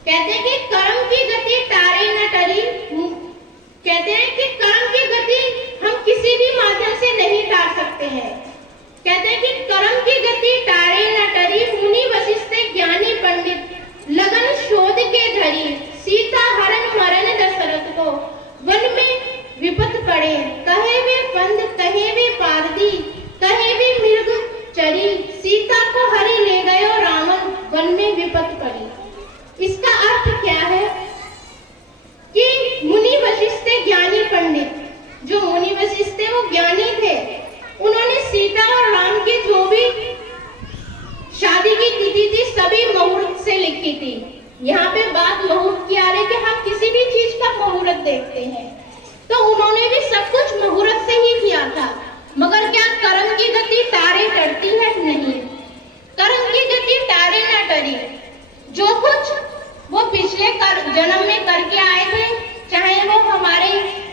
कहते हैं कि कर्म की गति टारे न टरी। कहते हैं कि कर्म की गति हम किसी भी माध्यम से नहीं टार सकते हैं। कहते हैं कि कर्म की गति टारे न टरी, मुनि वशिष्ठ ज्ञानी पंडित लगन शोध के धरी। सीता हरण मरण दशरथ को वन में विपत पड़े। कहे वे पंथ कहे वे पारदी, कहे वे मृग चरी। सीता को हरि ले गए और रावण वन में विपत पड़ी। इसका अर्थ क्या है कि मुनि वशिष्ठ ज्ञानी पंडित, जो मुनि वशिष्ठ थे वो ज्ञानी थे, उन्होंने सीता और राम की जो भी शादी की तिथि थी सभी मुहूर्त से लिखी थी। यहाँ पे बात मुहूर्त की आ रही कि हम किसी भी चीज का मुहूर्त देखते हैं, तो उन्होंने भी सब कुछ मुहूर्त से ही किया था। मगर क्या कर्म की गति तारे टरती है? नहीं, कर्म की गति तारे न टरी। जो कुछ वो पिछले जन्म में करके आए थे, चाहे वो हमारे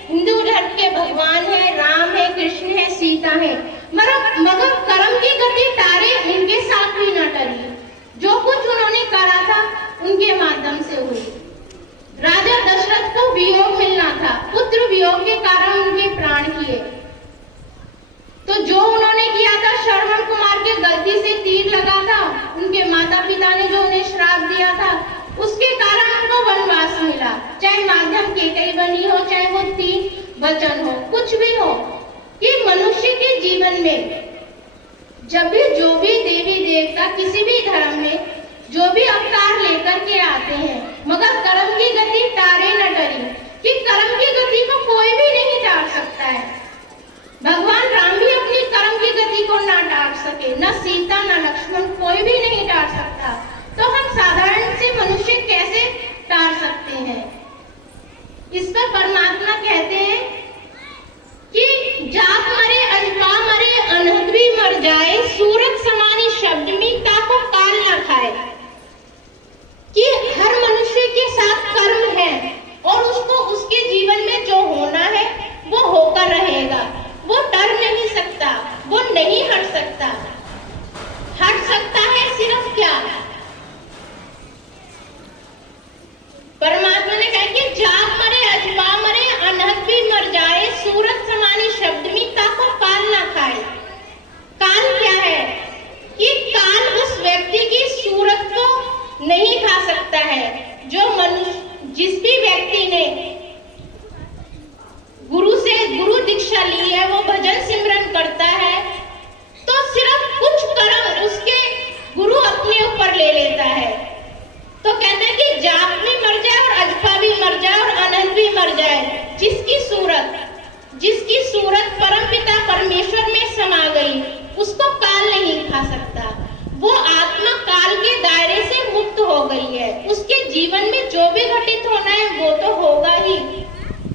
हिंदू धर्म के भगवान है, राम है, कृष्ण है, सीता है, मगर कर्म की गति तारे उनके साथ भी न टरी। जो कुछ उन्होंने करा था उनके माध्यम से हुई। राजा दशरथ को वियोग मिलना था, पुत्र वियोग के कारण उनके प्राण किए। तो जो उन्होंने किया था, श्रवण कुमार के गलती से तीर लगा था, उनके माता पिता ने जो उन्हें श्राप दिया था, उसके कारण उनको वनवास मिला। चाहे माध्यम केकई बनी हो, चाहे वो तीन वचन हो, कुछ भी हो, कि मनुष्य के जीवन में जब भी जो भी देवी देवता किसी भी धर्म में जो भी अवतार लेकर के आते हैं, मगर कर्म की गति तारे न टरी, कि कर्म की गति को कोई भी नहीं टार सकता है। भगवान राम भी अपनी कर्म की गति को ना टार सके, न सीता न लक्ष्मण, कोई भी नहीं टार सकता। तो हम साधारण से मनुष्य कैसे टार सकते हैं? इस पर परमात्मा कहते हैं कि जात मरे अजपा मरे अनहद भी मर जाए, सूरत समानी शब्द में ताको काल न खाए। कि हर मनुष्य के साथ कर्म है और उसको उसके जीवन में जो होना है वो होकर रहेगा। वो डर नहीं सकता, वो नहीं हट सकता। हट सकता है सिर्फ क्या? परमात्मा ने कहा कि जाग मरे अजबा मरे अनहद भी मर जाए, सूरत समानी शब्द में ताको काल ना खाए। काल क्या है? कि काल उस व्यक्ति की सूरत को नहीं खा सकता है। जो मनुष्य, जिस भी व्यक्ति ने गुरु दीक्षा ली है, वो भजन सिमरन करता है, तो सिर्फ कुछ कर्म उसके गुरु अपने ऊपर ले लेता है। तो कहते हैं कि जाप भी मर जाए और अजपा भी मर जाए और अनंत भी मर जाए, जिसकी सूरत परमपिता परमेश्वर में समा गई, उसको काल नहीं खा सकता। वो आत्मा काल के दायरे से मुक्त हो गई है। उसके जीवन में जो भी घटित होना है वो तो होगा ही,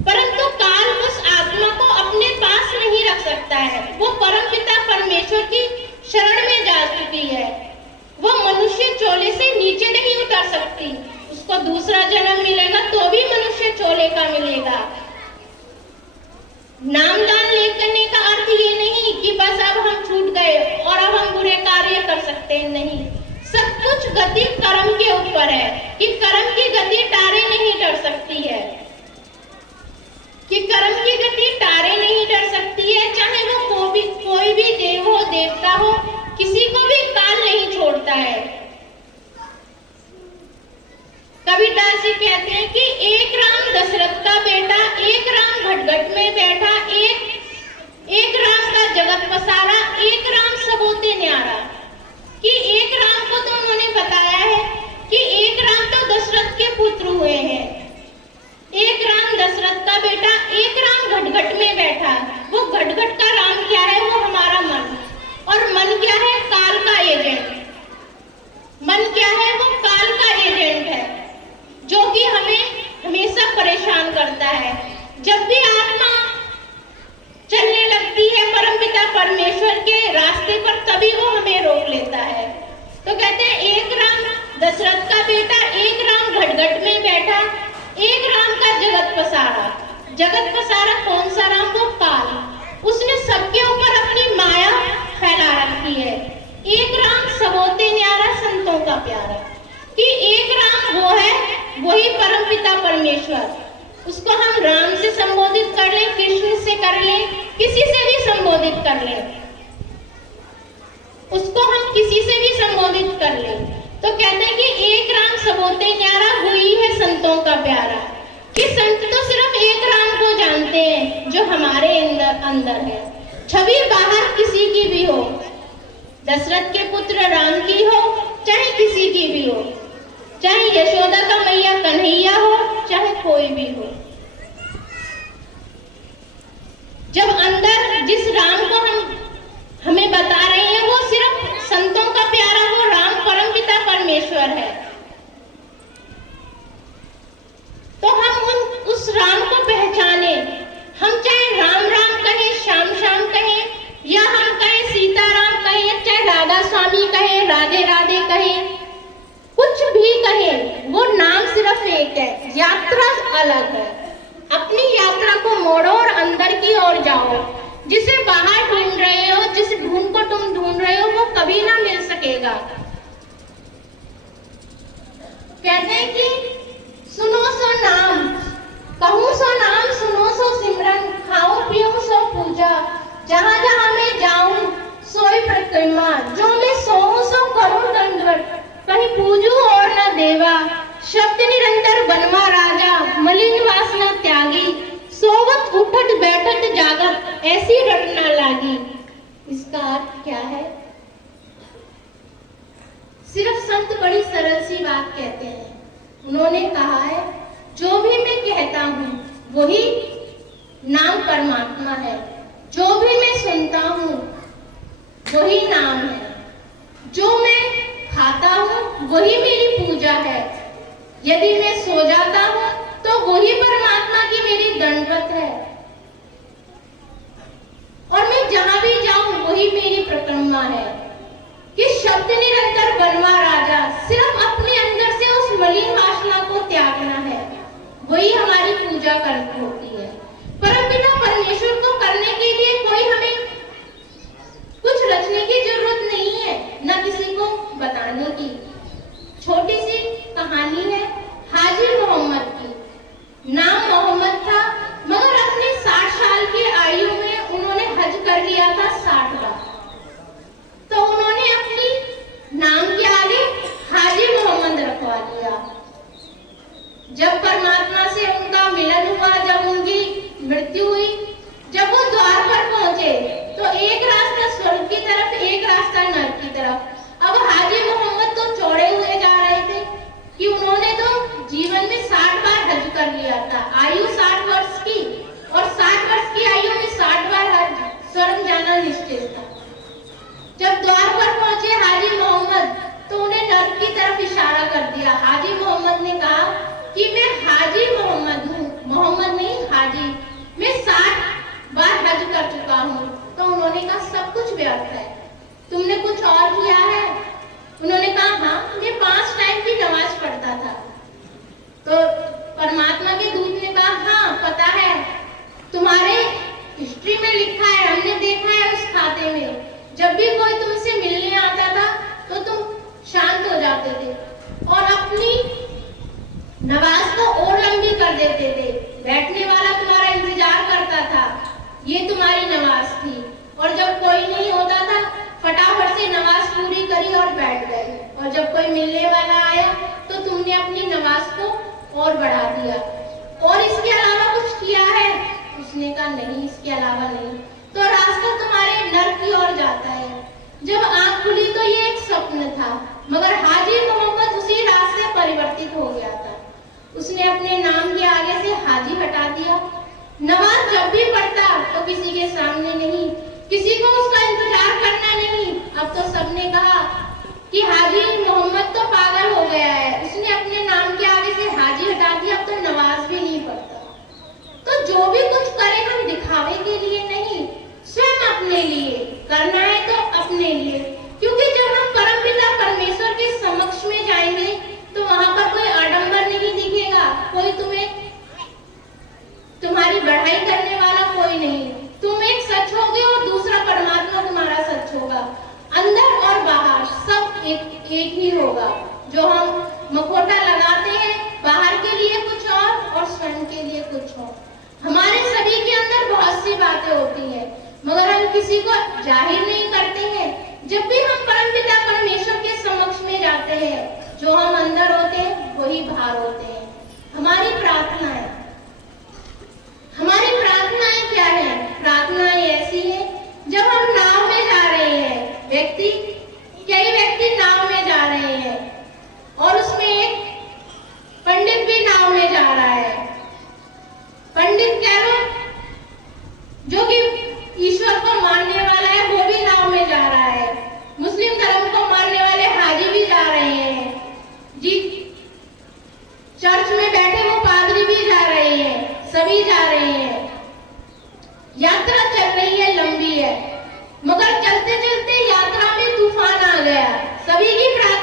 परंतु काल उस आत्मा को अपने पास नहीं रख सकता है। वो परमपिता परमेश्वर की शरण में जा चुकी है। वो मनुष्य चोले से नीचे नहीं उतर सकती। उसको दूसरा जन्म मिलेगा तो भी मनुष्य चोले का मिलेगा। नामदान लेने का अर्थ ये नहीं कि बस अब हम छूट गए और अब हम बुरे कार्य कर सकते हैं, नहीं। सब कुछ गति कर्म के ऊपर है कि कर्म की गति टारे नहीं डर सकती है, कि कर्म की गति टारे नहीं डर सकती है। चाहे वो कोई भी देव हो, देवता हो, किसी को भी काल नहीं छोड़ता है। कबीरदास जी कहते हैं कि एक राम दशरथ का बेटा, एक राम घटघट में बैठा, एक राम का जगत पसारा, एक राम सब होते न्यारा। कि एक राम को तो उन्होंने बताया है कि एक राम तो दशरथ के पुत्र हुए हैं, एक राम दशरथ का बेटा, एक राम घटघट में बैठा। वो घटघट का राम क्या है? वो हमारा मन। और मन क्या है? काल का एजेंट। मन क्या है? वो काल का एजेंट है, जो कि हमें हमेशा परेशान करता है। जब भी आत्मा चलने लगती है परमपिता परमेश्वर के रास्ते पर, तभी वो हमें रोक लेता है। तो कहते हैं एक राम परमेश्वर, उसको हम राम से संबोधित कर लें, कृष्ण से कर लें, किसी से भी संबोधित कर लें, उसको हम किसी से भी संबोधित कर लें। तो कहते हैं कि एक राम सबोते न्यारा, हुई है संतों का प्यारा। कि संत तो सिर्फ एक राम को जानते हैं जो हमारे अंदर है। छवि बाहर किसी की भी हो, दशरथ के पुत्र राम की हो, चाहे किसी की भी हो, चाहे यशोदा का मैया कन्हैया हो, चाहे कोई भी हो, जब अंदर जिस राम को हमें बता रहे हैं वो सिर्फ संतों का प्यारा, वो राम परमपिता परमेश्वर है, तो हम उस राम को पहचाने। हम चाहे राम राम कहें, श्याम श्याम कहें, या हम कहें सीताराम कहें, चाहे राधा स्वामी कहें, राधे राधे कहें, कुछ भी कहें, वो नाम सिर्फ एक है, यात्रा अलग है। अपनी यात्रा को मोड़ो और अंदर की ओर जाओ। जिसे बाहर ढूंढ रहे हो, जिस ढूंढ को तुम ढूंढ रहे हो, वो कभी ना मिल सकेगा। कहते हैं कि सुनो सो नाम, कहूँ सो नाम, सुनो सो सिमरन, खाओ पियो सो पूजा, जहाँ जहाँ मैं जाऊं सोई प्रतिमा, जो मैं सोऊं सो करूं दंडवत, कहीं पूजू और न देवा, शब्द निरंतर बनवा राजा, मलिन वासना त्यागी, सोवत उठत बैठत जागत, ऐसी रटना लागी। इसका अर्थ क्या है? सिर्फ संत बड़ी सरल सी बात कहते हैं। उन्होंने कहा है जो भी मैं कहता हूँ वही नाम परमात्मा है, जो भी मैं सुनता हूँ वही नाम है, जो मैं खाता हूँ वही मेरी पूजा है, यदि मैं सो जाता हूँ तो वही परमात्मा की मेरी दंडवत है, और मैं जहां भी जाऊं वही मेरी परिक्रमा है। कि शब्द निरंतर बनवा राजा, सिर्फ अपने अंदर से उस मलिन वासना को त्यागना है, वही हमारी पूजा करनी होती है। परमपिता परमेश्वर को करने के लिए कोई हमें कुछ रचने की जरूरत नहीं है, न किसी को बताने की। छोटी सी कहानी है हाजी मोहम्मद की। नाम मोहम्मद था, मगर अपने 60 साल की आयु में उन्होंने हज कर लिया था 60 बार। तो उन्होंने अपनी नाम के आगे हाजी मोहम्मद रखवा दिया। जब परमात्मा से उनका मिलन हुआ, जब उनकी मृत्यु हुई, जब वो द्वार पर पहुंचे तो एक रास्ता स्वर्ग की तरफ, एक रास्ता नरक की तरफ। अब हाजी मोहम्मद तो चौड़े हुए जा रहे थे कि उन्होंने तो जीवन में 60 बार हज कर लिया था। आयु 60 वर्ष की, और 60 वर्ष की आयु में 60 बार हज, स्वर्ग जाना निश्चित था। जब द्वार पर पहुंचे हाजी मोहम्मद तो उन्हें नरक की तरफ इशारा कर दिया। हाजी मोहम्मद ने कहा कि मैं हाजी मोहम्मद हूँ, मोहम्मद नहीं हाजी, मैं 60 बार हज कर चुका हूँ। तो उन्होंने कहा सब कुछ व्यर्थ है, तुमने कुछ और किया है? उन्होंने कहा हाँ, मैं 5 टाइम की नमाज पढ़ता था। तो परमात्मा के दूत ने कहा हाँ पता है, तुम्हारे हिस्ट्री में लिखा है, हमने देखा है उस खाते में, जब भी कोई तुमसे मिलने आता था तो तुम शांत हो जाते थे और अपनी नमाज को और लंबी कर देते थे। बैठने वाला तुम्हारा इंतजार करता था, ये तुम्हारी नमाज थी। और जब कोई नहीं होता था फटाफट से नमाज पूरी करी और बैठ गए, और जब कोई मिलने वाला आया तो तुमने अपनी नमाज को और बढ़ा दिया। और इसके अलावा कुछ किया है? उसने कहा नहीं, इसके अलावा नहीं। तो रास्ता तुम्हारे नरक की ओर जाता है। जब आंख खुली तो ये एक स्वप्न था, मगर हाजी मोहम्मद उसी रात से परिवर्तित हो गया था। उसने अपने नाम के आगे से हाजी हटा दिया। नमाज जब भी पढ़ता तो किसी के सामने नहीं, किसी को उसका इंतजार करना नहीं। अब तो सबने कहा कि हाजी मोहम्मद तो पागल हो गया है, उसने अपने नाम के आगे से हाजी हटा दिया, अब तो नमाज भी नहीं पढ़ता। तो जो भी कुछ करे हम दिखावे के लिए नहीं, स्वयं अपने लिए करना है तो अपने लिए। क्योंकि जब हम परमपिता परमेश्वर के समक्ष में जाएंगे तो वहां पर कोई आडंबर नहीं दिखेगा, कोई तुम्हारी बढ़ाई करने वाला कोई नहीं। तुम एक सच होगे और दूसरा परमात्मा तुम्हारा सच होगा। अंदर और बाहर सब एक ही होगा। जो हम मखोटा लगाते हैं बाहर के लिए कुछ और किसी को जाहिर नहीं करते हैं। जब भी हम परमपिता परमेश्वर के समक्ष में जाते हैं, जो हम अंदर होते हैं वही बाहर होते हैं। हमारी प्रार्थनाएं क्या है? प्रार्थनाएं ऐसी है, जब हम नाव में जा रहे हैं, कई व्यक्ति नाव में जा रहे हैं और उसमें एक पंडित भी नाव में जा रहा है। पंडित कह लो, जो कि ईश्वर को मानने वाला है, वो भी नाव में जा रहा है। मुस्लिम धर्म को मानने वाले हाजी भी जा रहे हैं जी, चर्च में बैठे वो पादरी भी जा रहे हैं, सभी जा रहे हैं। यात्रा चल रही है, लंबी है, मगर चलते चलते यात्रा में तूफान आ गया। सभी की प्रार्थना